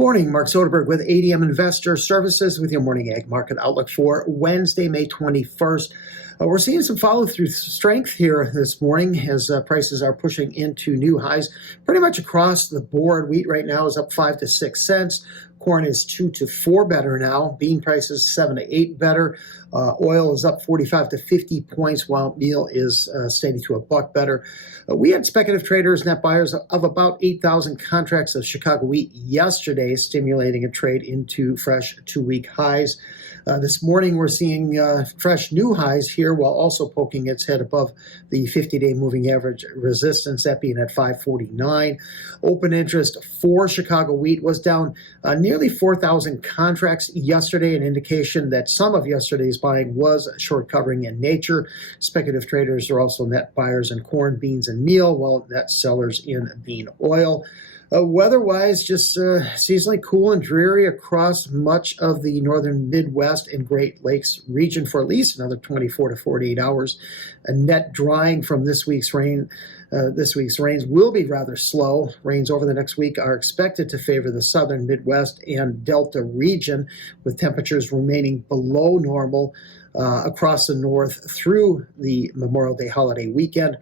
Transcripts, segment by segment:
Morning, Mark Soderberg with ADM Investor Services with your morning ag market outlook for Wednesday, May 21st. We're seeing some follow-through strength here this morning as prices are pushing into new highs pretty much across the board. Wheat right now is up 5 to 6 cents. Corn is 2 to 4 better now. Bean prices 7 to 8 better. Oil is up 45 to 50 points, while meal is steady to $1 better. We had speculative traders, net buyers of about 8,000 contracts of Chicago wheat yesterday, stimulating a trade into fresh 2-week highs. This morning, we're seeing fresh new highs here while also poking its head above the 50-day moving average resistance, that being at 549. Open interest for Chicago wheat was down nearly 4,000 contracts yesterday, an indication that some of yesterday's buying was short covering in nature. Speculative traders are also net buyers in corn, beans, and meal, while net sellers in bean oil. Weather-wise, just seasonally cool and dreary across much of the northern Midwest and Great Lakes region for at least another 24 to 48 hours. A net drying from this week's rains will be rather slow. Rains over the next week are expected to favor the southern Midwest and Delta region, with temperatures remaining below normal across the north through the Memorial Day holiday weekend.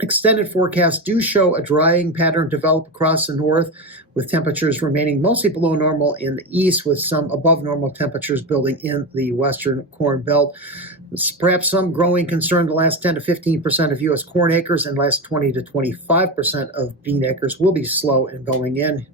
Extended forecasts do show a drying pattern develop across the north, with temperatures remaining mostly below normal in the east, with some above normal temperatures building in the western corn belt. Perhaps some growing concern: the last 10 to 15% of U.S. corn acres and last 20 to 25% of bean acres will be slow in going in.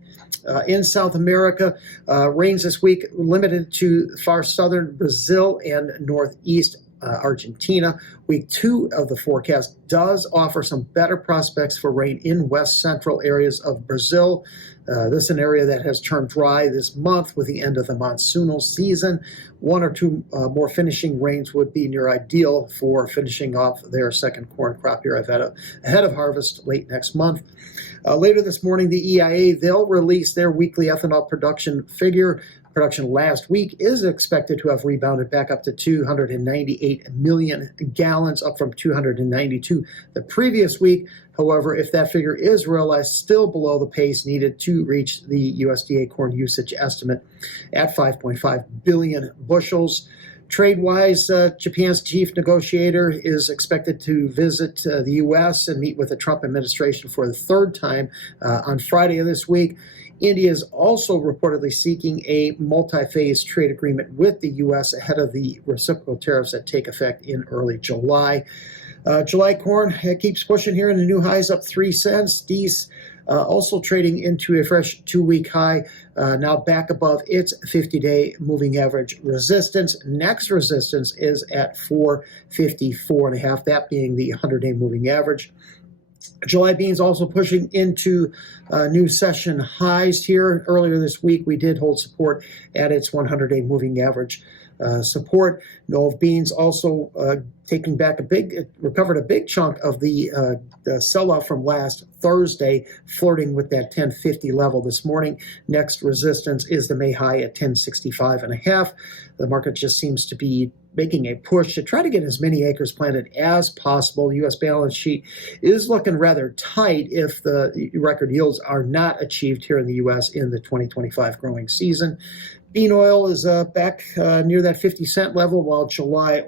In South America, rains this week limited to far southern Brazil and northeast Argentina. Week 2 of the forecast does offer some better prospects for rain in west central areas of Brazil. This is an area that has turned dry this month with the end of the monsoonal season. 1 or 2 more finishing rains would be near ideal for finishing off their second corn crop year ahead of harvest late next month. Later this morning, the EIA, they'll release their weekly ethanol production figure. Production last week is expected to have rebounded back up to 298 million gallons, up from 292 the previous week. However, if that figure is realized, still below the pace needed to reach the USDA corn usage estimate at 5.5 billion bushels. Trade-wise, Japan's chief negotiator is expected to visit the U.S. and meet with the Trump administration for the third time on Friday of this week. India is also reportedly seeking a multi-phase trade agreement with the U.S. ahead of the reciprocal tariffs that take effect in early July. July corn keeps pushing here in the new highs, up 3 cents. These also trading into a fresh 2-week high, now back above its 50-day moving average resistance. Next resistance is at 454.5, that being the 100-day moving average. July beans also pushing into new session highs here. Earlier this week, we did hold support at its 100-day moving average support. Nove beans also recovered a big chunk of the sell-off from last Thursday, flirting with that 1050 level this morning. Next resistance is the May high at 1065.5. The market just seems to be making a push to try to get as many acres planted as possible. The U.S. balance sheet is looking rather tight if the record yields are not achieved here in the U.S. in the 2025 growing season. Bean oil is back near that 50-cent level, while July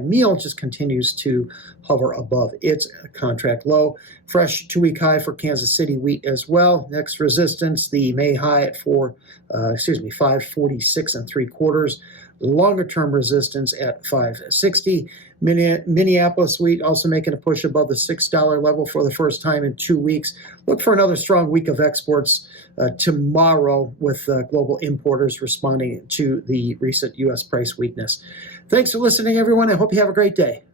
meal just continues to hover above its contract low. Fresh 2-week high for Kansas City wheat as well. Next resistance, the May high at 546.75. Longer-term resistance at 560. Minneapolis wheat also making a push above the $6 level for the first time in 2 weeks. Look for another strong week of exports tomorrow, with global importers responding to the recent U.S. price weakness. Thanks for listening, everyone. I hope you have a great day.